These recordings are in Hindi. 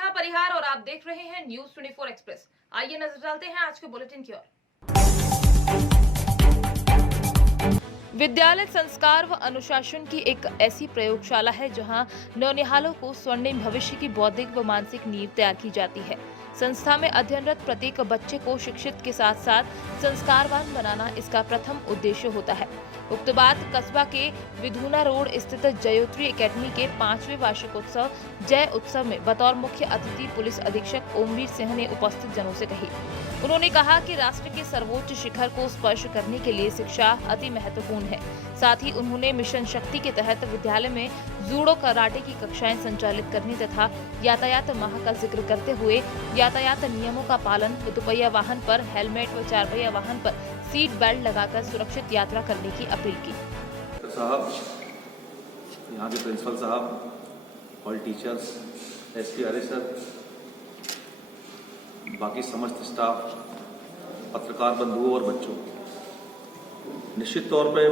नेहा परिहार और आप देख रहे हैं न्यूज 24 एक्सप्रेस। आइए नजर डालते हैं आज के बुलेटिन की ओर। विद्यालय संस्कार व अनुशासन की एक ऐसी प्रयोगशाला है जहां नौनिहालों को स्वर्णिम भविष्य की बौद्धिक व मानसिक नींव तैयार की जाती है। संस्था में अध्ययनरत प्रत्येक बच्चे को शिक्षित के साथ साथ संस्कारवान बनाना इसका प्रथम उद्देश्य होता है। उक्त बात कस्बा के विधुना रोड स्थित जयोत्री एकेडमी के 5वें वार्षिकोत्सव जय उत्सव में बतौर मुख्य अतिथि पुलिस अधीक्षक ओमवीर सिंह ने उपस्थित जनों से कही। उन्होंने कहा कि राष्ट्र के सर्वोच्च शिखर को स्पर्श करने के लिए शिक्षा अति महत्वपूर्ण है। साथ ही उन्होंने मिशन शक्ति के तहत विद्यालय में जूडो कराटे की कक्षाएं संचालित करने तथा यातायात माह का जिक्र करते हुए यातायात नियमों का पालन, दुपहिया वाहन पर हेलमेट व 4 पहिया वाहन पर सीट बेल्ट लगाकर सुरक्षित यात्रा करने की अपील की। साहब, यहाँ के प्रिंसिपल साहब, ऑल टीचर्स, एसपी सर, बाकी समस्त स्टाफ, पत्रकार बंधुओं और बच्चों, निश्चित तौर पे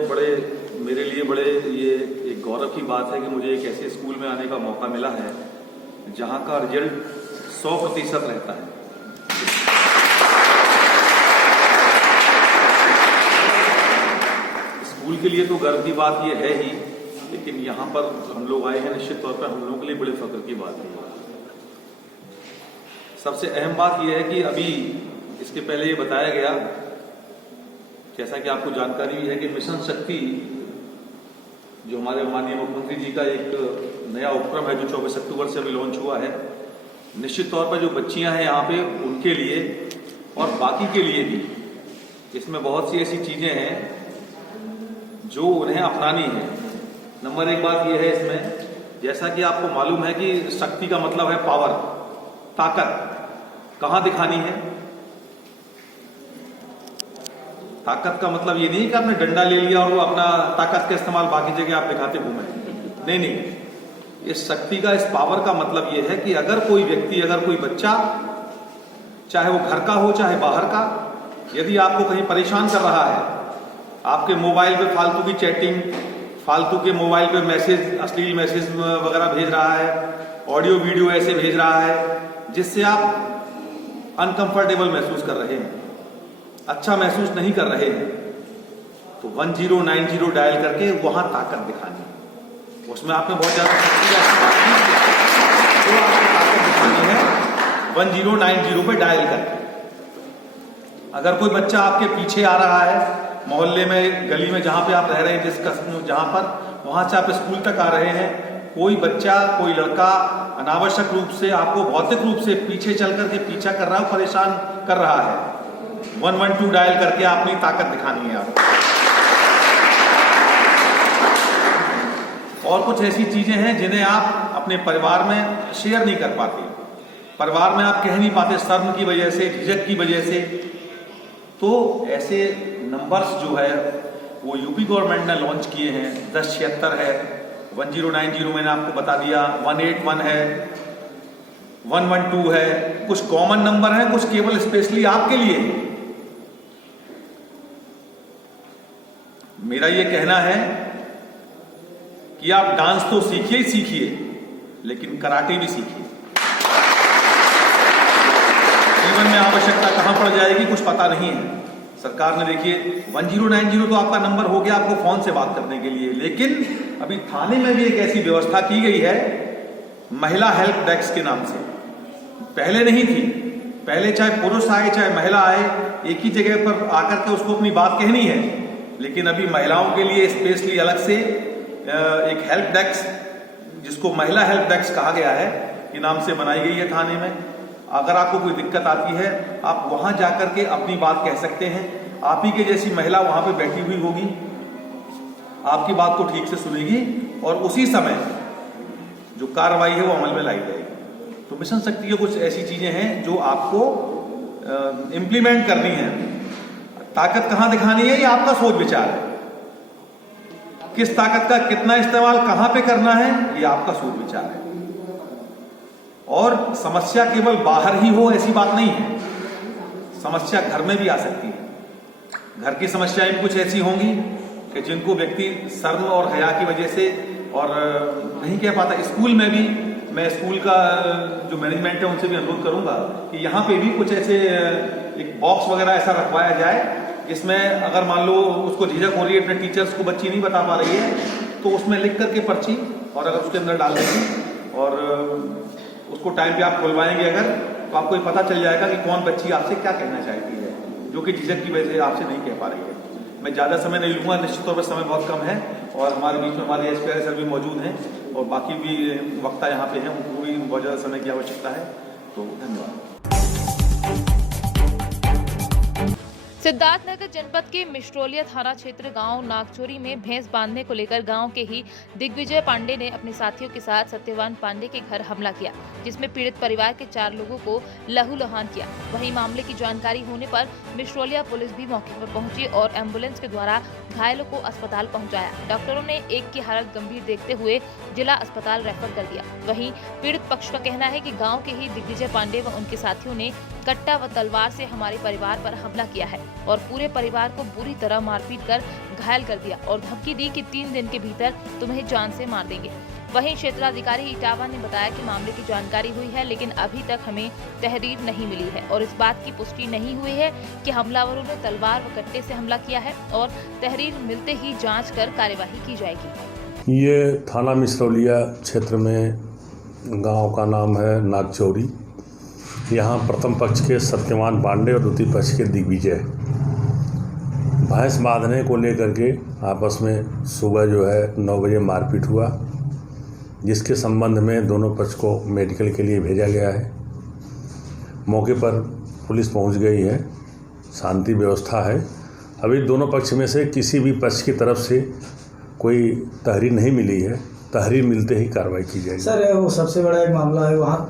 मेरे लिए ये एक गौरव की बात है कि मुझे एक ऐसे स्कूल में आने का मौका मिला है जहां का रिजल्ट 100% रहता है। स्कूल के लिए तो गर्व की बात ये है ही, लेकिन यहाँ पर हम लोग आए हैं, निश्चित तौर पर हम लोगों के लिए बड़े फख्र की बात है। सबसे अहम बात यह है कि अभी इसके पहले ये बताया गया, जैसा कि आपको जानकारी है कि मिशन शक्ति जो हमारे माननीय मुख्यमंत्री जी का एक नया उपक्रम है जो 24 अक्टूबर से अभी लॉन्च हुआ है, निश्चित तौर पर जो बच्चियां हैं यहाँ पे उनके लिए और बाकी के लिए भी इसमें बहुत सी ऐसी चीजें हैं जो उन्हें अपनानी है। नंबर 1 बात यह है इसमें, जैसा कि आपको मालूम है कि शक्ति का मतलब है पावर, ताकत। कहां दिखानी है? ताकत का मतलब ये नहीं कि आपने डंडा ले लिया और वो अपना ताकत का इस्तेमाल बाकी जगह आप दिखाते घूमे। नहीं, इस शक्ति का, इस पावर का मतलब ये है कि अगर कोई व्यक्ति, अगर कोई बच्चा, चाहे वो घर का हो चाहे बाहर का, यदि आपको कहीं परेशान कर रहा है, आपके मोबाइल पे फालतू की चैटिंग, फालतू के मोबाइल पे मैसेज, अश्लील मैसेज वगैरह भेज रहा है, ऑडियो वीडियो ऐसे भेज रहा है जिससे आप अनकंफर्टेबल महसूस कर रहे हैं, अच्छा महसूस नहीं कर रहे हैं, तो 1090 डायल करके वहां ताकत दिखानी है। उसमें आपने बहुत ज्यादा शक्ति का इस्तेमाल नहीं, तो आपको ताकत दिखानी है 1090 पे डायल करके। अगर कोई बच्चा आपके पीछे आ रहा है, मोहल्ले में, गली में, जहां पे आप रह रहे हैं, जहां पर, वहां से आप स्कूल तक आ रहे हैं, कोई बच्चा, कोई लड़का अनावश्यक रूप से आपको भौतिक रूप से पीछे चल करके पीछा कर रहा है, परेशान कर रहा है, 112 डायल करके अपनी ताकत दिखानी है आपको। और कुछ ऐसी चीजें हैं जिन्हें आप अपने परिवार में शेयर नहीं कर पाते, परिवार में आप कह नहीं पाते शर्म की वजह से, झिझक की वजह से। तो ऐसे नंबर्स जो है वो यूपी गवर्नमेंट ने लॉन्च किए हैं। 1076 है, 1090 मैंने आपको बता दिया, 181 है, 112 है। कुछ कॉमन नंबर है, कुछ केवल स्पेशली आपके लिए। मेरा ये कहना है कि आप डांस तो सीखिए ही सीखिए, लेकिन कराटे भी सीखिए। जीवन में आवश्यकता कहां पड़ जाएगी कुछ पता नहीं है। सरकार ने देखिए 1090 तो आपका नंबर हो गया आपको फोन से बात करने के लिए, लेकिन अभी थाने में भी एक ऐसी व्यवस्था की गई है महिला हेल्प डेस्क के नाम से। पहले नहीं थी, पहले चाहे पुरुष आए चाहे महिला आए, एक ही जगह पर आकर के उसको अपनी बात कहनी है। लेकिन अभी महिलाओं के लिए स्पेशली अलग से एक हेल्प डेस्क, जिसको महिला हेल्प डेस्क कहा गया है, के नाम से बनाई गई है थाने में। अगर आपको कोई दिक्कत आती है, आप वहां जाकर के अपनी बात कह सकते हैं। आप ही के जैसी महिला वहां पे बैठी हुई होगी, आपकी बात को ठीक से सुनेगी और उसी समय जो कार्रवाई है वो अमल में लाई जाएगी। तो मिशन शक्ति की कुछ ऐसी चीजें हैं जो आपको इम्प्लीमेंट करनी है। ताकत कहां दिखानी है ये आपका सोच विचार है, किस ताकत का कितना इस्तेमाल कहां पे करना है ये आपका सोच विचार है। और समस्या केवल बाहर ही हो ऐसी बात नहीं है, समस्या घर में भी आ सकती है। घर की समस्याएं भी कुछ ऐसी होंगी कि जिनको व्यक्ति शर्म और हया की वजह से और नहीं कह पाता। स्कूल में भी मैं स्कूल का जो मैनेजमेंट है उनसे भी अनुरोध करूंगा कि यहाँ पे भी कुछ ऐसे एक बॉक्स वगैरह ऐसा रखवाया जाए जिसमें अगर मान लो उसको झिझक हो रही है, अपने टीचर्स को बच्ची नहीं बता पा रही है, तो उसमें लिख करके पर्ची और अगर उसके अंदर डाल देंगे और उसको टाइम पे आप खुलवाएंगे अगर, तो आपको ये पता चल जाएगा कि कौन बच्ची आपसे क्या कहना चाहती है, जो कि झिझक की वजह से आपसे नहीं कह पा रही है। मैं ज़्यादा समय नहीं लूँगा, निश्चित तौर पर समय बहुत कम है और हमारे बीच में हमारे एसपीआई सर भी मौजूद हैं और बाकी भी वक्ता यहाँ पे हैं, उनको भी बहुत ज़्यादा समय की आवश्यकता है। तो धन्यवाद। सिद्धार्थनगर जनपद के मिश्रोलिया थाना क्षेत्र गांव नागचोरी में भैंस बांधने को लेकर गांव के ही दिग्विजय पांडे ने अपने साथियों के साथ सत्यवान पांडे के घर हमला किया, जिसमें पीड़ित परिवार के 4 लोगों को लहूलुहान किया। वहीं मामले की जानकारी होने पर मिश्रोलिया पुलिस भी मौके पर पहुंची और एम्बुलेंस के द्वारा घायलों को अस्पताल पहुंचाया। डॉक्टरों ने एक की हालत गंभीर देखते हुए जिला अस्पताल रेफर कर दिया। वहीं पीड़ित पक्ष का कहना है कि गाँव के ही दिग्विजय पांडे व उनके साथियों ने कट्टा व तलवार से हमारे परिवार पर हमला किया है और पूरे परिवार को बुरी तरह मारपीट कर घायल कर दिया और धमकी दी कि 3 दिन के भीतर तुम्हें जान से मार देंगे। वहीं क्षेत्राधिकारी इटावा ने बताया कि मामले की जानकारी हुई है, लेकिन अभी तक हमें तहरीर नहीं मिली है और इस बात की पुष्टि नहीं हुई है कि हमलावरों ने तलवार व कट्टे से हमला किया है और तहरीर मिलते ही जाँच कर कार्यवाही की जाएगी। ये थाना मिश्रौलिया क्षेत्र में गांव का नाम है नागचौरी। यहाँ प्रथम पक्ष के सत्यवान पांडे और द्वितीय पक्ष के दिग्विजय भैंस बांधने को लेकर के आपस में सुबह जो है 9 बजे मारपीट हुआ, जिसके संबंध में दोनों पक्ष को मेडिकल के लिए भेजा गया है। मौके पर पुलिस पहुंच गई है, शांति व्यवस्था है। अभी दोनों पक्ष में से किसी भी पक्ष की तरफ से कोई तहरीर नहीं मिली है, तहरीर मिलते ही कार्रवाई की जाएगी। सर, वो सबसे बड़ा एक मामला है, वहाँ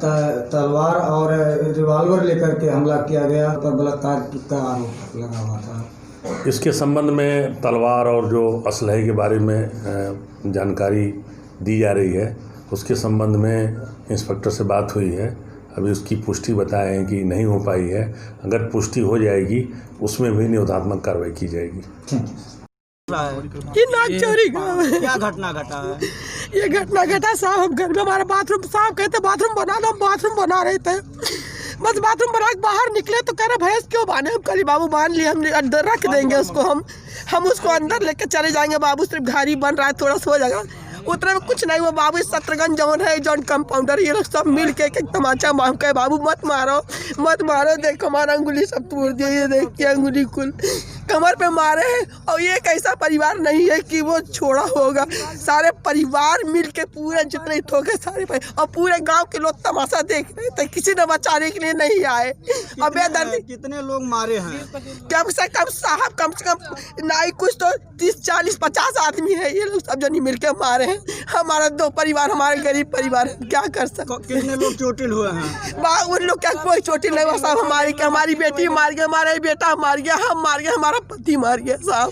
तलवार और रिवॉल्वर लेकर के हमला किया गया, पर बलात्कार का आरोप लगा हुआ था। इसके संबंध में तलवार और जो असलहे के बारे में जानकारी दी जा रही है, उसके संबंध में इंस्पेक्टर से बात हुई है। अभी उसकी पुष्टि बताए हैं कि नहीं हो पाई है। अगर पुष्टि हो जाएगी उसमें भी निरोधात्मक कार्रवाई की जाएगी। ये नागचौरी गाँव है। क्या घटना घटा है? ये घटना घटा साहब, हम घर में हमारा बाथरूम साहब कहते बाथरूम बना दो, हम बाथरूम बना रहे थे। बस बाथरूम बना के बाहर निकले तो कह रहे भैंस क्यों बांधे? हम करी बाबू बांध लिए, हम अंदर रख देंगे उसको, हम उसको अंदर लेके चले जाएंगे बाबू, सिर्फ घारी बन रहा है, थोड़ा सा हो जाएगा। उतने में कुछ नहीं हुआ बाबू। शत्रुघ्न जौन है, जौन कंपाउंडर, ये लोग सब मिल के एक तमाचा मार के बाबू मत मारो, देखो हमारा अंगुली सब तोड़ दिया, ये देखिए अंगुली कुल कमर पे मारे हैं। और ये एक ऐसा परिवार नहीं है कि वो छोड़ा होगा, सारे परिवार मिल के पूरे जितने ठोके सारे और पूरे गांव के लोग तमाशा देख रहे थे, किसी ने बचाने के लिए नहीं आए। अब कितने लोग मारे हैं? कम से कम साहब, कम से कम नहीं कुछ तो 30, 40, 50 आदमी है, ये लोग सब जनी मिल के मारे हैं। हमारा 2 परिवार, हमारे गरीब परिवार, क्या कर सकते। कितने लोग चोटिल हुए हैं? उन लोग क्या कोई चोटिल नहीं हुआ साहब। हमारी बेटी मार गया, हमारा बेटा मार गया, हम मार गया, हमारा पति मार गया साहब।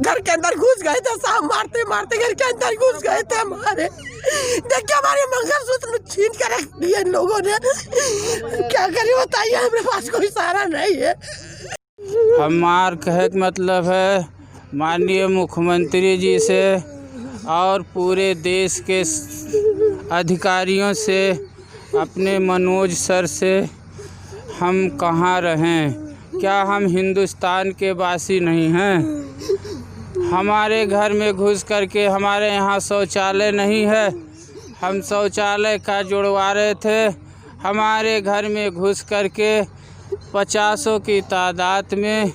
घर के अंदर घुस गए थे साहब, मारते मारते घर के अंदर घुस गए थे हमारे। देखिए हमारे मंगलसूत्र छीन कर रख दिए इन लोगों ने। क्या करें बताइए, हमारे पास कोई सहारा नहीं है। हमार कहे का मतलब है माननीय मुख्यमंत्री जी से और पूरे देश के अधिकारियों से, अपने मनोज सर से, हम कहाँ रहें? क्या हम हिंदुस्तान के वासी नहीं हैं? हमारे घर में घुस करके, हमारे यहाँ शौचालय नहीं है, हम शौचालय का जुड़वा रहे थे। हमारे घर में घुस करके 50 की तादाद में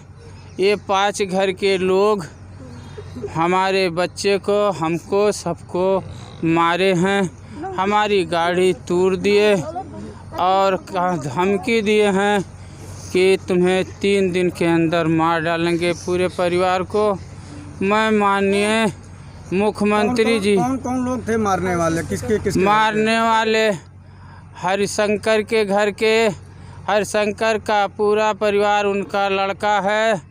ये 5 घर के लोग हमारे बच्चे को, हमको, सबको मारे हैं। हमारी गाड़ी तोड़ दिए और धमकी दिए हैं कि तुम्हें 3 दिन के अंदर मार डालेंगे पूरे परिवार को। मैं माननीय मुख्यमंत्री जी, कौन लोग थे मारने वाले? किसके मारने वाले हरिशंकर के घर के, हरिशंकर का पूरा परिवार, उनका लड़का है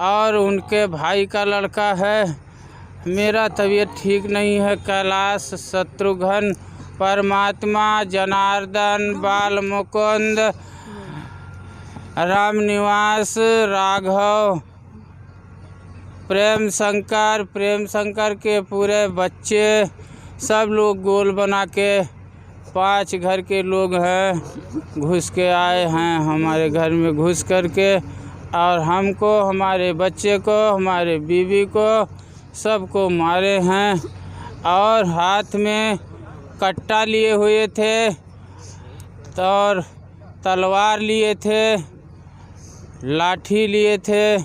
और उनके भाई का लड़का है। मेरा तबीयत ठीक नहीं है। कैलाश, शत्रुघ्न, परमात्मा, जनार्दन, बाल मुकुंद, राम निवास, राघव, प्रेम शंकर के पूरे बच्चे सब लोग गोल बना के 5 घर के लोग हैं घुस के आए हैं हमारे घर में घुस करके, और हमको, हमारे बच्चे को, हमारे बीवी को, सबको मारे हैं। और हाथ में कट्टा लिए हुए थे और तलवार लिए थे, लाठी लिए थे।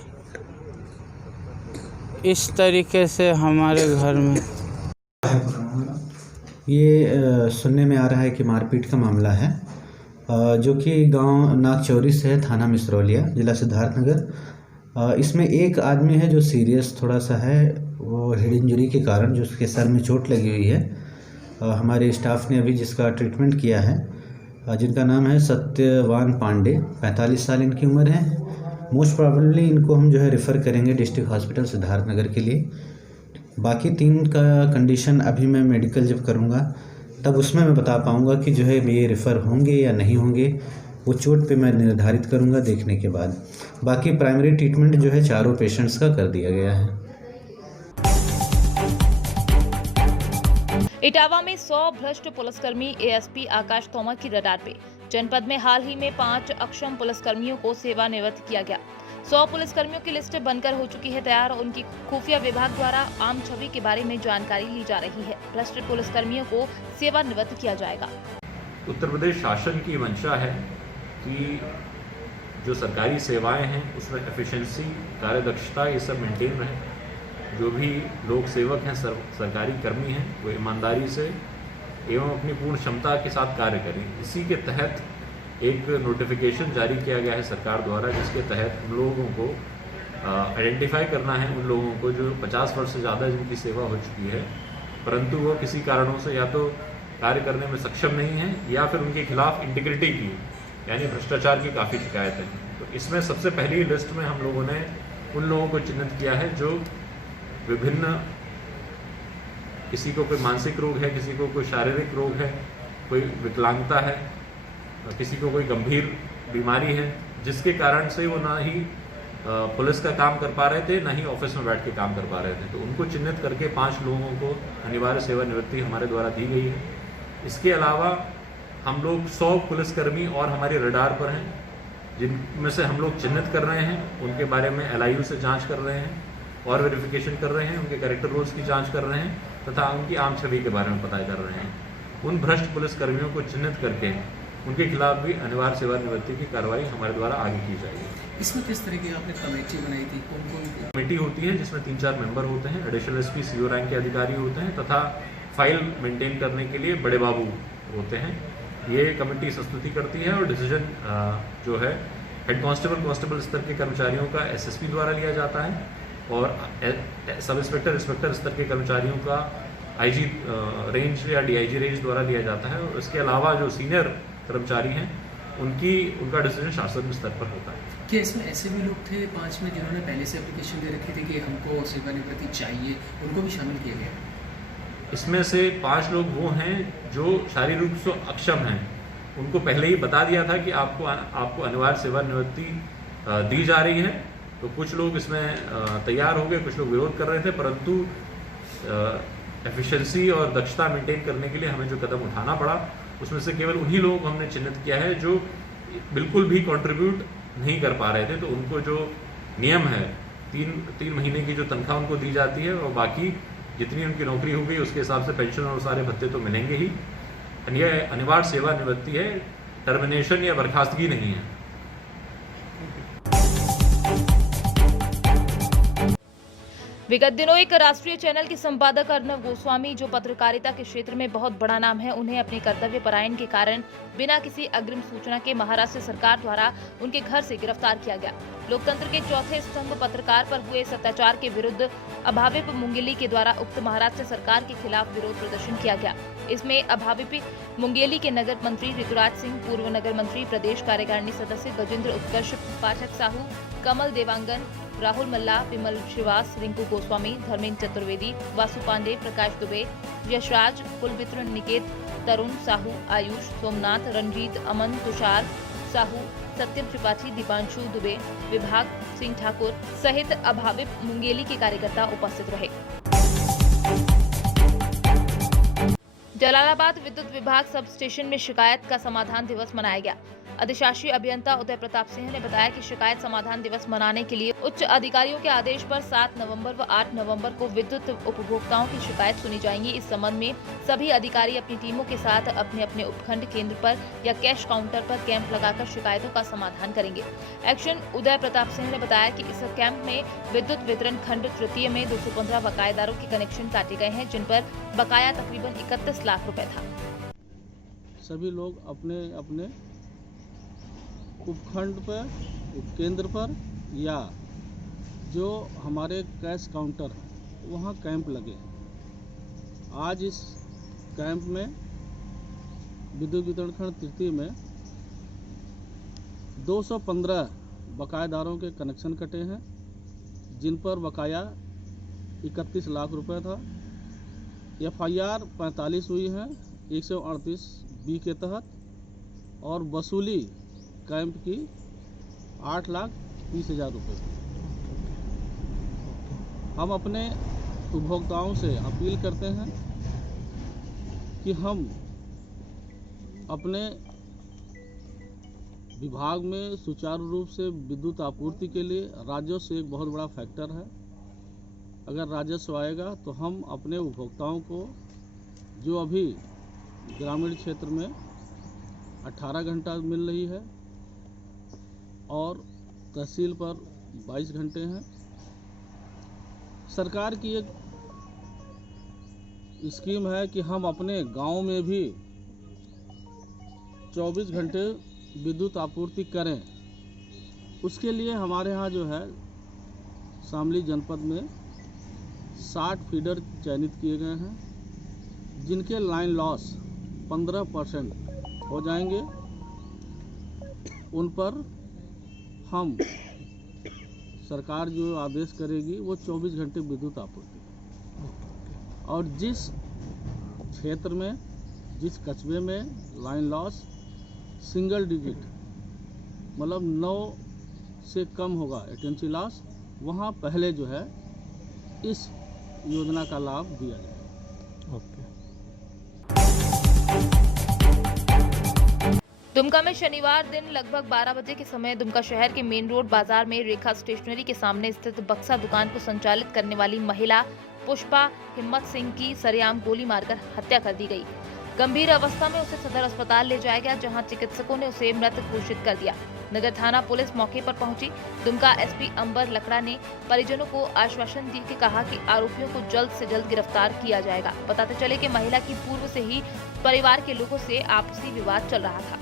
इस तरीके से हमारे घर में ये सुनने में आ रहा है कि मारपीट का मामला है, जो कि गांव नागचौरी से है, थाना मिसरौलिया, जिला सिद्धार्थनगर। इसमें एक आदमी है जो सीरियस थोड़ा सा है, वो हेड इंजरी के कारण जो उसके सर में चोट लगी हुई है। हमारे स्टाफ ने अभी जिसका ट्रीटमेंट किया है, जिनका नाम है सत्यवान पांडे, 45 साल इनकी उम्र है। मोस्ट प्रॉबेबली इनको हम जो है रेफ़र करेंगे डिस्ट्रिक्ट हॉस्पिटल सिद्धार्थनगर के लिए। बाकी 3 का कंडीशन अभी मैं मेडिकल जब करूँगा तब उसमें मैं बता पाऊँगा कि जो है ये रेफ़र होंगे या नहीं होंगे, वो चोट पे मैं निर्धारित करूँगा देखने के बाद। बाकी प्राइमरी ट्रीटमेंट जो है 4 पेशेंट्स का कर दिया गया है। इटावा में 100 भ्रष्ट पुलिसकर्मी एएसपी आकाश तोमर की रडार पे। जनपद में हाल ही में 5 अक्षम पुलिसकर्मियों को सेवानिवृत्त किया गया। 100 पुलिसकर्मियों की लिस्ट बनकर हो चुकी है तैयार और उनकी खुफिया विभाग द्वारा आम छवि के बारे में जानकारी ली जा रही है। भ्रष्ट पुलिसकर्मियों को सेवानिवृत्त किया जाएगा। उत्तर प्रदेश शासन की मंशा है कि जो सरकारी सेवाएं हैं उसमें एफिशिएंसी, कार्यदक्षता, ये सब मेंटेन रहे। जो भी लोक सेवक हैं, सरकारी कर्मी हैं, वो ईमानदारी से एवं अपनी पूर्ण क्षमता के साथ कार्य करें। इसी के तहत एक नोटिफिकेशन जारी किया गया है सरकार द्वारा, जिसके तहत उन लोगों को आइडेंटिफाई करना है, उन लोगों को जो 50 वर्ष से ज़्यादा जिनकी सेवा हो चुकी है परंतु वो किसी कारणों से या तो कार्य करने में सक्षम नहीं है या फिर उनके खिलाफ इंटीग्रिटी की यानी भ्रष्टाचार की काफ़ी शिकायतें हैं। तो इसमें सबसे पहली लिस्ट में हम लोगों ने उन लोगों को चिन्हित किया है जो विभिन्न, किसी को कोई मानसिक रोग है, किसी को कोई शारीरिक रोग है, कोई विकलांगता है, किसी को कोई गंभीर बीमारी है, जिसके कारण से वो ना ही पुलिस का काम कर पा रहे थे, ना ही ऑफिस में बैठ के काम कर पा रहे थे। तो उनको चिन्हित करके 5 लोगों को अनिवार्य सेवानिवृत्ति हमारे द्वारा दी गई है। इसके अलावा हम लोग 100 पुलिसकर्मी और हमारे रडार पर हैं, जिनमें से हम लोग चिन्हित कर रहे हैं, उनके बारे में LIU से जांच कर रहे हैं और वेरिफिकेशन कर रहे हैं, उनके कैरेक्टर रोल्स की जांच कर रहे हैं तथा उनकी आम छवि के बारे में पता कर रहे हैं। उन भ्रष्ट पुलिसकर्मियों को चिन्हित करके उनके खिलाफ भी अनिवार्य सेवानिवृत्ति की कार्रवाई हमारे द्वारा आगे की जाएगी। इसमें किस तरह की आपने कमेटी बनाई थी? कौन कौन कमेटी होती है जिसमें 3-4 मेंबर होते हैं, एडिशनल SP CO रैंक के अधिकारी होते हैं तथा फाइल मेंटेन करने के लिए बड़े बाबू होते हैं। ये कमेटी संस्तुति करती है और डिसीजन जो है हेड कांस्टेबल स्तर के कर्मचारियों का SSP द्वारा लिया जाता है और सब इंस्पेक्टर स्तर के कर्मचारियों का IG रेंज या DIG रेंज द्वारा लिया जाता है। और इसके अलावा जो सीनियर कर्मचारी हैं उनका डिसीजन शासन स्तर पर होता है। क्या इसमें ऐसे भी लोग थे 5 में जिन्होंने पहले से एप्लीकेशन दे रखे थे कि हमको सेवानिवृत्ति चाहिए, उनको भी शामिल किया गया? इसमें से 5 लोग वो हैं जो शारीरिक रूप से अक्षम हैं, उनको पहले ही बता दिया था कि आपको अनिवार्य सेवानिवृत्ति दी जा रही है। तो कुछ लोग इसमें तैयार हो गए, कुछ लोग विरोध कर रहे थे, परंतु एफिशिएंसी और दक्षता मेंटेन करने के लिए हमें जो कदम उठाना पड़ा उसमें से केवल उन्हीं लोगों को हमने चिन्हित किया है जो बिल्कुल भी कंट्रीब्यूट नहीं कर पा रहे थे। तो उनको जो नियम है 3 महीने की जो तनख्वाह उनको दी जाती है और बाकी जितनी उनकी नौकरी हो गई उसके हिसाब से पेंशन और सारे भत्ते तो मिलेंगे ही। यह अनिवार्य सेवानिवृत्ति है, टर्मिनेशन या बर्खास्तगी नहीं है। विगत दिनों एक राष्ट्रीय चैनल के संपादक अर्नव गोस्वामी, जो पत्रकारिता के क्षेत्र में बहुत बड़ा नाम है, उन्हें अपने कर्तव्य परायण के कारण बिना किसी अग्रिम सूचना के महाराष्ट्र सरकार द्वारा उनके घर से गिरफ्तार किया गया। लोकतंत्र के चौथे स्तंभ पत्रकार पर हुए अत्याचार के विरुद्ध अभाविप मुंगेली के द्वारा उक्त महाराष्ट्र सरकार के खिलाफ विरोध प्रदर्शन किया गया। इसमें अभाविप मुंगेली के नगर मंत्री ऋतुराज सिंह, पूर्व नगर मंत्री, प्रदेश कार्यकारिणी सदस्य गजेंद्र उत्कर्ष, पाठक साहू, कमल देवांगन, राहुल मल्ला, विमल श्रीवास, रिंकू गोस्वामी, धर्मेंद्र चतुर्वेदी, वासु पांडे, प्रकाश दुबे, यशराज, कुलवित्र निकेत, तरुण साहू, आयुष, सोमनाथ, रंजीत, अमन, तुषार साहू, सत्यम त्रिपाठी, दीपांशु दुबे, विभाग सिंह ठाकुर सहित अभाविप मुंगेली के कार्यकर्ता उपस्थित रहे। जलालाबाद विद्युत विभाग सब स्टेशन में शिकायत का समाधान दिवस मनाया गया। अधिशासी अभियंता उदय प्रताप सिंह ने बताया कि शिकायत समाधान दिवस मनाने के लिए उच्च अधिकारियों के आदेश पर 7 नवंबर व 8 नवंबर को विद्युत उपभोक्ताओं की शिकायत सुनी जाएंगी। इस संबंध में सभी अधिकारी अपनी टीमों के साथ अपने अपने उपखंड केंद्र पर या कैश काउंटर पर कैंप लगाकर शिकायतों का समाधान करेंगे। एक्शन उदय प्रताप सिंह ने बताया कि इस कैंप में विद्युत वितरण खंड तृतीय में 215 बकायेदारों के कनेक्शन काटे गए हैं, जिन पर बकाया तकरीबन 31 लाख रुपए था। सभी लोग अपने अपने उपखंड पर, उपकेंद्र पर या जो हमारे कैश काउंटर वहाँ कैंप लगे। आज इस कैंप में विद्युत वितरण खंड तृतीय में 215 बकायेदारों के कनेक्शन कटे हैं, जिन पर बकाया 31 लाख रुपए था। FIR 45 हुई है 138 बी के तहत और वसूली कैंप की 8,20,000 रुपये। हम अपने उपभोक्ताओं से अपील करते हैं कि हम अपने विभाग में सुचारू रूप से विद्युत आपूर्ति के लिए राजस्व एक बहुत बड़ा फैक्टर है। अगर राजस्व आएगा तो हम अपने उपभोक्ताओं को, जो अभी ग्रामीण क्षेत्र में 18 घंटा मिल रही है और तहसील पर 22 घंटे हैं, सरकार की एक स्कीम है कि हम अपने गांव में भी 24 घंटे विद्युत आपूर्ति करें। उसके लिए हमारे यहाँ जो है शामली जनपद में 60 फीडर चयनित किए गए हैं, जिनके लाइन लॉस 15% हो जाएंगे। उन पर हम सरकार जो आदेश करेगी वो 24 घंटे विद्युत आपूर्ति, और जिस क्षेत्र में, जिस कस्बे में लाइन लॉस सिंगल डिजिट मतलब 9 से कम होगा एटेंसी लॉस, वहाँ पहले जो है इस योजना का लाभ दिया जाए। दुमका में शनिवार दिन लगभग 12 बजे के समय दुमका शहर के मेन रोड बाजार में रेखा स्टेशनरी के सामने स्थित बक्सा दुकान को संचालित करने वाली महिला पुष्पा हिम्मत सिंह की सरेआम गोली मारकर हत्या कर दी गई। गंभीर अवस्था में उसे सदर अस्पताल ले जाया गया, जहां चिकित्सकों ने उसे मृत घोषित कर दिया। नगर थाना पुलिस मौके पर पहुंची। दुमका SP अंबर लकड़ा ने परिजनों को आश्वासन दी कि कहा कि आरोपियों को जल्द से जल्द गिरफ्तार किया जाएगा। बताते चले कि महिला की पूर्व से ही परिवार के लोगों से आपसी विवाद चल रहा था।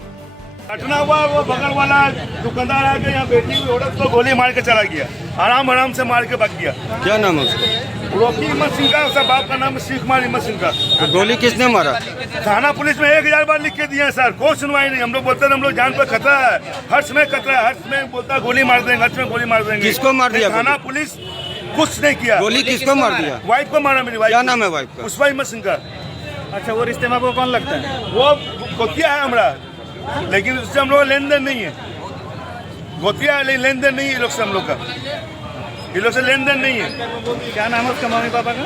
घटना हुआ, वो बगल वाला दुकानदार आके यहाँ बैठी हुई औरत को गोली मार के चला गया, आराम से मार के भाग गया। क्या नाम है उसका? रोकी हिम्मत सिंह का, उसका बाप का नाम शिव कुमार हिम्मत सिंह का। तो गोली किसने मारा? थाना पुलिस में 1000 बार लिख के दिए हैं सर, कोई सुनवाई नहीं। हम लोग बोलते हैं हम लोग जान पर खतरा है, हर्ष में खतरा है, हर्ष में बोलता गोली मार देंगे, हर्ष में गोली मार देंगे। किसको मार दिया? थाना पुलिस कुछ नहीं किया। गोली किसको मार दिया? वाइफ को मारा, मेरी वाइफ। क्या नाम है वाइफ का? पुष्पा हिम्मत सिंह का। अच्छा, वो रिश्ते में आपको कौन लगता है? वो गोतिया है हमारा, लेकिन उससे हम लोग का लेन देन नहीं है। गोतिया है लेकिन लेन देन नहीं है लोग से, हम लोग का ये लोग से लेन देन नहीं है। क्या नाम है उसका मम्मी पापा का?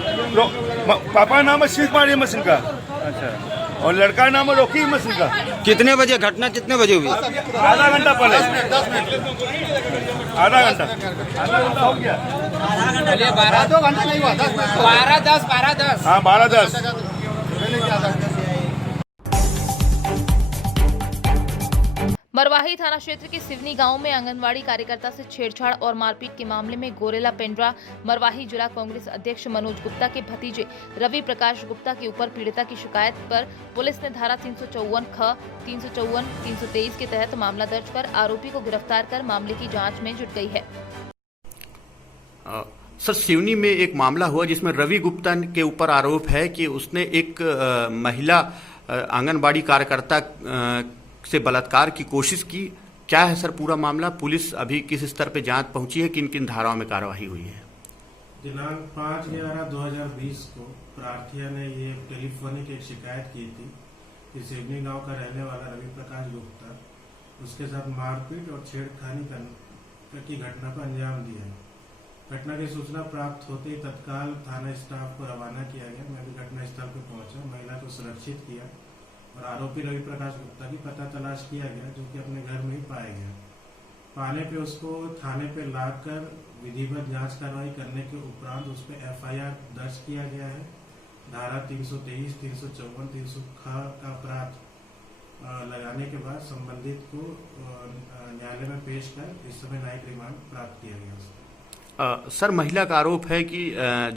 पापा का नाम है शिव कुमार हिम्मत सिंह का। अच्छा। और लड़का का नाम है रोकी हिम्मत सिंह का। कितने बजे घटना, कितने बजे हुई? आधा घंटा पहले, आधा घंटा हो गया। 12 घंटा नहीं हुआ, 12:10 हाँ 12:10। मरवाही थाना क्षेत्र के सिवनी गांव में आंगनवाड़ी कार्यकर्ता से छेड़छाड़ और मारपीट के मामले में गोरेला पेंड्रा मरवाही जिला कांग्रेस अध्यक्ष मनोज गुप्ता के भतीजे रवि प्रकाश गुप्ता के ऊपर पीड़िता की शिकायत पर पुलिस ने धारा 354 ख, 354, 323 के तहत मामला दर्ज कर आरोपी को गिरफ्तार कर मामले की जाँच में जुट गई है। सर, सिवनी में एक मामला हुआ जिसमें रवि गुप्ता के ऊपर आरोप है कि उसने एक महिला आंगनबाड़ी कार्यकर्ता से बलात्कार की कोशिश की। क्या है सर पूरा मामला? पुलिस अभी किस स्तर पे जांच पहुंची है? किन किन धाराओं में कार्रवाई हुई है? दिनांक 5/11/2020 को प्रार्थिया ने ये टेलीफोनिक एक शिकायत की थी कि सिवनी गांव का रहने वाला रवि प्रकाश गुप्ता उसके साथ मारपीट और छेड़खानी की घटना को अंजाम दिया है। घटना की सूचना प्राप्त होते ही तत्काल थाना स्टाफ को रवाना किया गया। मैं भी घटनास्थल पर पहुंचा, महिला को सुरक्षित किया और आरोपी रवि प्रकाश गुप्ता की पता तलाश किया गया, जो कि अपने घर में ही पाया गया। पाने पे उसको थाने पे लाकर विधिवत जांच कार्रवाई करने के उपरांत उस पर FIR दर्ज किया गया है। धारा 323, 354, 306 का अपराध लगाने के बाद संबंधित को न्यायालय में पेश कर इस समय न्यायिक रिमांड प्राप्त किया गया। सर, महिला का आरोप है कि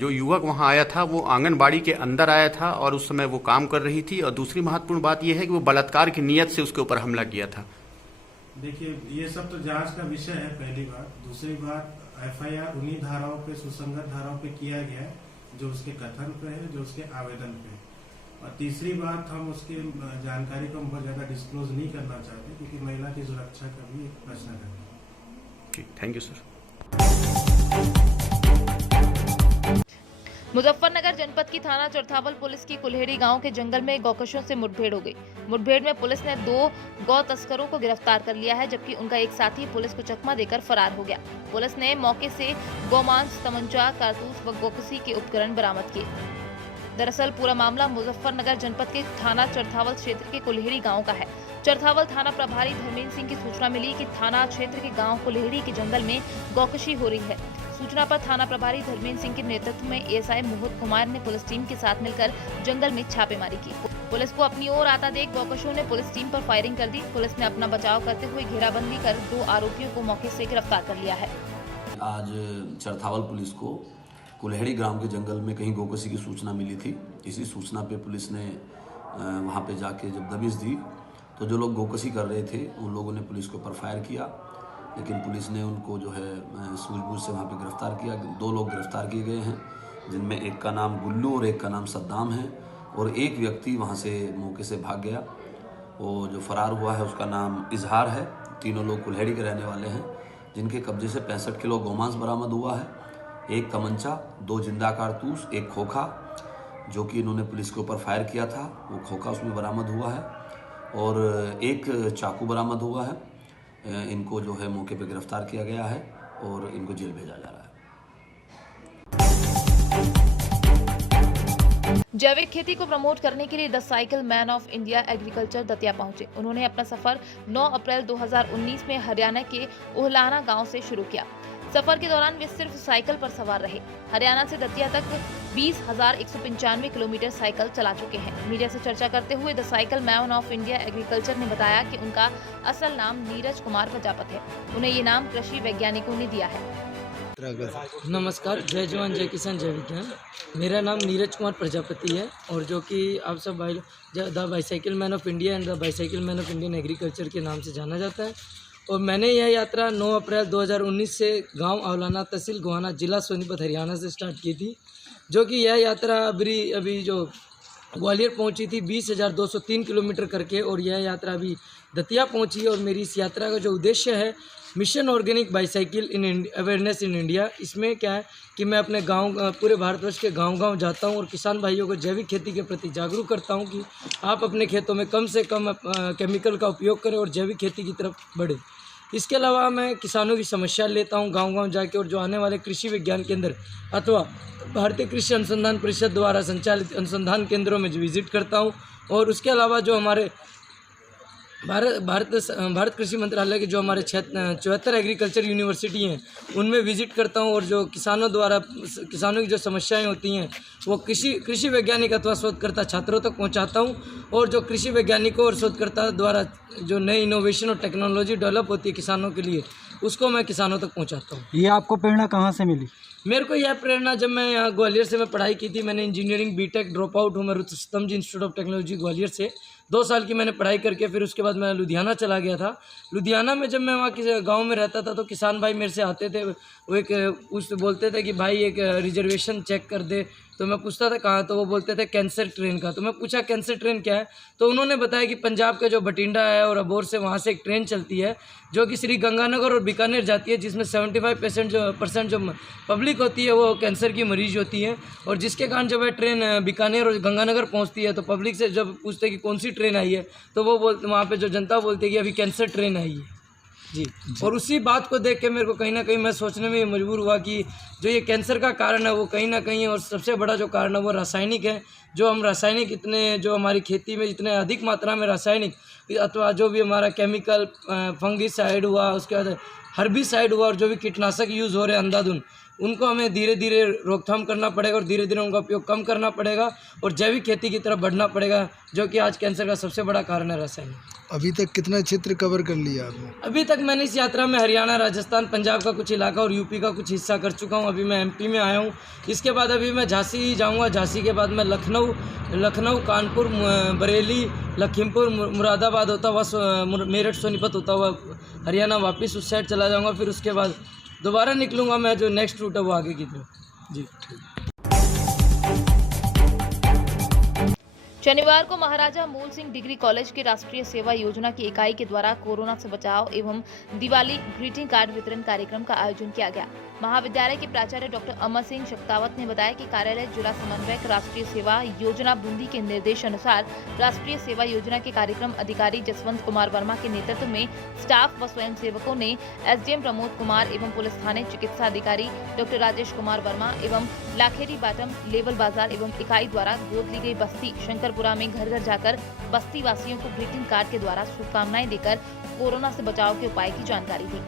जो युवक वहां आया था वो आंगनबाड़ी के अंदर आया था और उस समय वो काम कर रही थी, और दूसरी महत्वपूर्ण बात यह है कि वो बलात्कार की नीयत से उसके ऊपर हमला किया था। देखिए, ये सब तो जांच का विषय है, पहली बात। दूसरी बात, FIR उन्हीं धाराओं पे, सुसंगत धाराओं पे किया गया है जो उसके कथन पे है, जो उसके आवेदन पे। और तीसरी बात, हम उसकी जानकारी को बहुत ज्यादा डिस्क्लोज नहीं करना चाहते, क्योंकि महिला की सुरक्षा का भी एक प्रश्न है। ठीक, थैंक यू सर। मुजफ्फरनगर जनपद की थाना चरथावल पुलिस की कुल्हेड़ी गांव के जंगल में गौकशों से मुठभेड़ हो गई। मुठभेड़ में पुलिस ने 2 गौ तस्करों को गिरफ्तार कर लिया है, जबकि उनका एक साथी पुलिस को चकमा देकर फरार हो गया। पुलिस ने मौके से गोमांस, तमंचा, कारतूस व गौकसी के उपकरण बरामद किए। दरअसल पूरा मामला मुजफ्फरनगर जनपद के थाना चरथावल क्षेत्र के कुल्हेड़ी गांव का है। चरथावल थाना प्रभारी धर्मेंद्र सिंह की सूचना मिली कि थाना क्षेत्र के गांव कुल्हेड़ी के जंगल में गौकशी हो रही है। सूचना पर थाना प्रभारी धर्मेंद्र सिंह के नेतृत्व में ASI मोहित कुमार ने पुलिस टीम के साथ मिलकर जंगल में छापेमारी की। पुलिस को अपनी ओर आता देख गौकशों ने पुलिस टीम पर फायरिंग कर दी। पुलिस ने अपना बचाव करते हुए घेराबंदी कर 2 आरोपियों को मौके से गिरफ्तार कर लिया है। आज चरथावल पुलिस को कुल्हेड़ी ग्राम के जंगल में कहीं गौकशी की सूचना मिली थी। इसी सूचना पे पुलिस ने वहाँ पे जाके जब दबिश दी तो जो लोग गौकशी कर रहे थे उन लोगों ने पुलिस के ऊपर फायर किया, लेकिन पुलिस ने उनको जो है सूझबूझ से वहाँ पे गिरफ्तार किया। 2 लोग गिरफ्तार किए गए हैं, जिनमें एक का नाम गुल्लू और एक का नाम सद्दाम है, और एक व्यक्ति वहाँ से मौके से भाग गया। वो जो फरार हुआ है उसका नाम इजहार है। तीनों लोग कुल्हेड़ी के रहने वाले हैं, जिनके कब्जे से 65 किलो गोमांस बरामद हुआ है, 1 तमंचा, 2 जिंदा कारतूस, 1 खोखा जो कि इन्होंने पुलिस के ऊपर फायर किया था, वो खोखा उसमें बरामद हुआ है, और 1 चाकू बरामद हुआ है। इनको जो है मौके पे गिरफ्तार किया गया है और इनको जेल भेजा जा रहा है। जैविक खेती को प्रमोट करने के लिए the cycle man of India agriculture Datia पहुंचे। उन्होंने अपना सफर 9 अप्रैल 2019 में हरियाणा के ओहलाना गांव से शुरू किया। सफर के दौरान वे सिर्फ साइकिल पर सवार रहे। हरियाणा से दतिया तक 20,195 किलोमीटर साइकिल चला चुके हैं। मीडिया से चर्चा करते हुए the cycle man of India agriculture ने बताया कि उनका असल नाम नीरज कुमार प्रजापति है। उन्हें ये नाम कृषि वैज्ञानिकों ने दिया है। नमस्कार, जय जवान जय किसान जय विज्ञान। मेरा नाम नीरज कुमार प्रजापति है, और जो कि आप सब the bicycle man of India and the bicycle man of Indian agriculture के नाम से जाना जाता है। और मैंने यह यात्रा 9 अप्रैल 2019 से गांव औलाना, तहसील गोहाना, जिला सोनीपत, हरियाणा से स्टार्ट की थी। जो कि यह यात्रा अभी जो ग्वालियर पहुंची थी 20,203 किलोमीटर करके, और यह यात्रा अभी दतिया पहुंची। और मेरी इस यात्रा का जो उद्देश्य है, mission organic bicycle in awareness in India. इसमें क्या है कि मैं अपने गांव, पूरे भारतवर्ष के गांव-गांव जाता हूं और किसान भाइयों को जैविक खेती के प्रति जागरूक करता हूं कि आप अपने खेतों में कम से कम केमिकल का उपयोग करें और जैविक खेती की तरफ बढ़ें। इसके अलावा मैं किसानों की समस्या लेता हूं गांव-गांव जाके, और जो आने वाले कृषि विज्ञान केंद्र अथवा भारतीय कृषि अनुसंधान परिषद द्वारा संचालित अनुसंधान केंद्रों में विजिट करता हूं। और उसके अलावा जो हमारे भारत कृषि मंत्रालय के जो हमारे 74 एग्रीकल्चर यूनिवर्सिटी हैं उनमें विजिट करता हूं, और जो किसानों की जो समस्याएं होती हैं वो कृषि वैज्ञानिक अथवा शोधकर्ता छात्रों तक पहुंचाता हूं। और जो कृषि वैज्ञानिकों और शोधकर्ता द्वारा जो नई इनोवेशन और टेक्नोलॉजी डेवलप होती है किसानों के लिए, उसको मैं किसानों तक पहुँचाता हूँ। ये आपको प्रेरणा कहाँ से मिली? मेरे को यह प्रेरणा, जब मैं यहाँ ग्वालियर से मैं पढ़ाई की थी, मैंने इंजीनियरिंग बीटेक ड्रॉप आउट हूँ मैं रुस्तम जी इंस्टीट्यूट ऑफ टेक्नोलॉजी ग्वालियर से। 2 साल की मैंने पढ़ाई करके फिर उसके बाद मैं लुधियाना चला गया था। लुधियाना में जब मैं वहाँ किसी गांव में रहता था तो किसान भाई मेरे से आते थे, वो बोलते थे कि भाई एक रिजर्वेशन चेक कर दे। तो मैं पूछता था कहाँ, तो वो बोलते थे कैंसर ट्रेन का। तो मैं पूछा कैंसर ट्रेन क्या है, तो उन्होंने बताया कि पंजाब का जो बठिंडा है और अबोर से वहाँ से एक ट्रेन चलती है जो कि श्री गंगानगर और बीकानेर जाती है, जिसमें 75% जो पब्लिक होती है वो कैंसर की मरीज होती है। और जिसके कारण जब वह ट्रेन बीकानेर और गंगानगर पहुँचती है तो पब्लिक से जब पूछते हैं कि कौन सी ट्रेन आई है, तो वो वहाँ पर जो जनता बोलती है कि अभी कैंसर ट्रेन आई है। जी। और उसी बात को देख के मेरे को कहीं ना कहीं मैं सोचने में मजबूर हुआ कि जो ये कैंसर का कारण है वो कहीं ना कहीं, और सबसे बड़ा जो कारण है वो रासायनिक है। जो हम रासायनिक जो हमारी खेती में इतने अधिक मात्रा में रासायनिक अथवा जो भी हमारा केमिकल फंगिसाइड हुआ, उसके बाद हर्बिसाइड हुआ, और जो भी कीटनाशक यूज़ हो रहे हैं अंधाधुंध, उनको हमें धीरे धीरे रोकथाम करना पड़ेगा और धीरे धीरे उनका उपयोग कम करना पड़ेगा और जैविक खेती की तरफ बढ़ना पड़ेगा, जो कि आज कैंसर का सबसे बड़ा कारण है रासायनिक। अभी तक कितना क्षेत्र कवर कर लिया आपने? अभी तक मैंने इस यात्रा में हरियाणा, राजस्थान, पंजाब का कुछ इलाका और यूपी का कुछ हिस्सा कर चुका हूं। अभी मैं एमपी में आया हूं। इसके बाद अभी मैं झांसी जाऊंगा। झांसी के बाद मैं लखनऊ, कानपुर, बरेली, लखीमपुर, मुरादाबाद होता हुआ मेरठ, सोनीपत होता हुआ हरियाणा वापस उस साइड चला जाऊँगा। फिर उसके बाद दोबारा निकलूँगा मैं, जो नेक्स्ट रूट है वो आगे की तरफ। जी शनिवार को महाराजा मूल सिंह डिग्री कॉलेज के राष्ट्रीय सेवा योजना की इकाई के द्वारा कोरोना से बचाव एवं दिवाली ग्रीटिंग कार्ड वितरण कार्यक्रम का आयोजन किया गया। महाविद्यालय के प्राचार्य डॉक्टर अमर सिंह शक्तावत ने बताया कि कार्यालय जिला समन्वयक राष्ट्रीय सेवा योजना बूंदी के निर्देश अनुसार राष्ट्रीय सेवा योजना के कार्यक्रम अधिकारी जसवंत कुमार वर्मा के नेतृत्व में स्टाफ व स्वयंसेवकों ने एसडीएम प्रमोद कुमार एवं पुलिस थाने चिकित्सा अधिकारी डॉक्टर राजेश कुमार वर्मा एवं लाखेरी बाटम लेवल बाजार एवं इकाई द्वारा गोद ली गई बस्ती शंकरपुरा में घर घर जाकर बस्ती वासियों को ग्रीटिंग कार्ड के द्वारा शुभकामनाएं देकर कोरोना से बचाव के उपाय की जानकारी दी।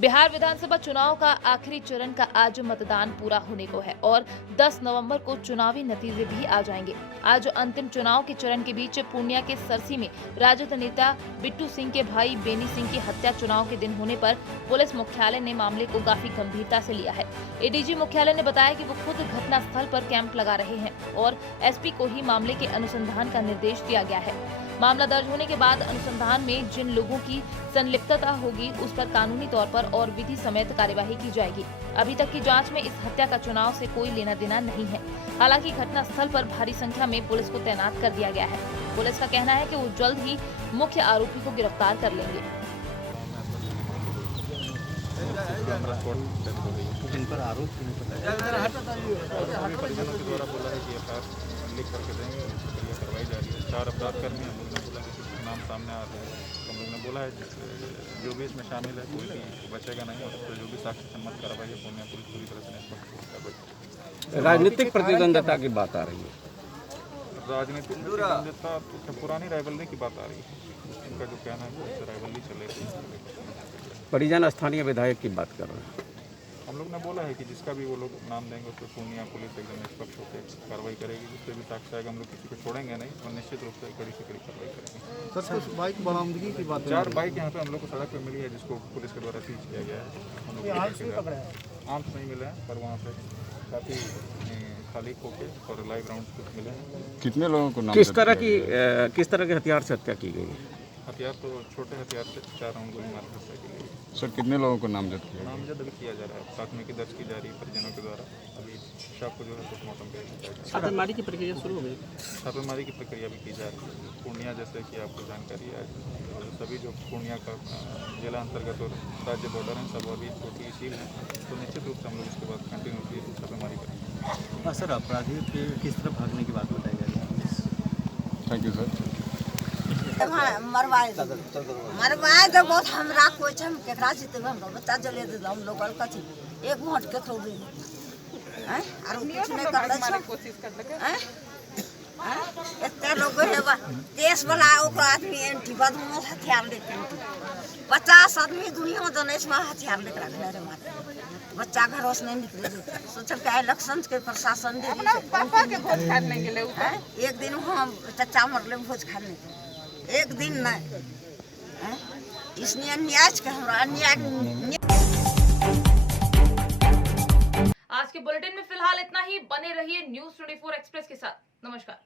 बिहार विधानसभा चुनाव का आखिरी चरण का आज मतदान पूरा होने को है और 10 नवंबर को चुनावी नतीजे भी आ जाएंगे। आज अंतिम चुनाव के चरण के बीच पूर्णिया के सरसी में राजद नेता बिट्टू सिंह के भाई बेनी सिंह की हत्या चुनाव के दिन होने पर पुलिस मुख्यालय ने मामले को काफी गंभीरता से लिया है। एडीजी मुख्यालय ने बताया कि वो खुद घटना स्थल पर कैंप लगा रहे हैं और एसपी को ही मामले के अनुसंधान का निर्देश दिया गया है। मामला दर्ज होने के बाद अनुसंधान में जिन लोगों की संलिप्तता होगी उस पर कानूनी तौर पर और विधि समेत कार्यवाही की जाएगी। अभी तक की जांच में इस हत्या का चुनाव से कोई लेना देना नहीं है। हालांकि घटना स्थल पर भारी संख्या में पुलिस को तैनात कर दिया गया है। पुलिस का कहना है कि वो जल्द ही मुख्य आरोपी को गिरफ्तार कर लेंगे। इन पर आरोप लिख करके देंगे, प्रक्रिया करवाई जा रही है। 4 अपराध कर्मी हम लोग ने बोला है, जिसके नाम सामने आ रहे हैं। हम लोग ने बोला है जो भी इसमें शामिल है कोई भी बचेगा नहीं और तो जो भी साक्ष्य सम्मत कार्रवाई है पूर्णिया पुलिस पूरी तरह से निष्पक्ष। राजनीतिक प्रतिद्वंदता की बात आ रही है। राजनीतिक प्रतिद्वंदता तो पुरानी राइवलरी की बात आ रही है। इनका जो कहना है कि राइवलरी चलेगी। परिजन स्थानीय विधायक की बात कर रहे हैं। हम लोग ने बोला है कि जिसका भी वो लोग नाम देंगे उस पर पूर्णिया पुलिस एकदम निष्पक्ष होकर कार्रवाई करेगी। जिस पर भी साक्ष्य आएगा हम लोग किसी को छोड़ेंगे नहीं और निश्चित रूप से कड़ी से कड़ी कार्रवाई करेंगे। सर कुछ बाइक बरामदगी की बात 4 बाइक यहाँ पे हम लोग को सड़क पे मिली है, जिसको पुलिस के द्वारा सीज किया गया है। हम लोग आर्म्स नहीं मिले हैं, पर वहाँ पे काफ़ी खाली खोखे और लाइव राउंड कुछ मिले हैं। कितने लोगों को नाम किस तरह के हथियार से हत्या की गई है? हथियार तो छोटे हथियार से 4 राउंड गोली मार हत्या की गई। सर कितने लोगों को नामजद किया? नामजद अभी किया जा रहा है। प्राथमिकी दर्ज की जा रही है परिजनों के द्वारा। अभी शव को जो है पोस्टमार्टम पे छापेमारी की प्रक्रिया शुरू हो गई। छापेमारी की प्रक्रिया भी की जा रही है। पूर्णिया जैसे कि आपको जानकारी है, सभी जो पूर्णिया का जिला अंतर्गत और राज्य बॉर्डर हैं सब अभी छोटी सील हैं, तो निश्चित रूप से हम लोग इसके बाद कंटिन्यूसली छापेमारी करेंगे। सर अपराधियों के किस तरह भागने की बात बताई जा रही है? Thank you sir. मरवाए दे बहुत हमरा कोई हम केकरा जीते हम बच्चा जले दे हम लोग कथी एक वोट के थोड़ी हैं और कुछ नहीं करले कोशिश करले हैं एते लोग हेबा देश वाला ओकरा आदमी एंटी बदमाश में हथियार लेके 50 आदमी दुनिया में दनेश में हथियार लेके रखले रे मार बच्चा घर से नहीं निकले। सोचल के इलेक्शन के प्रशासन दे पापा के भोज खाने के लिए एक दिन हम चचा मरले भोज खाने एक दिन नहीं इसलिए न्याय के हमरा अन्याय। आज के बुलेटिन में फिलहाल इतना ही। बने रहिए न्यूज़ 24 एक्सप्रेस के साथ। नमस्कार।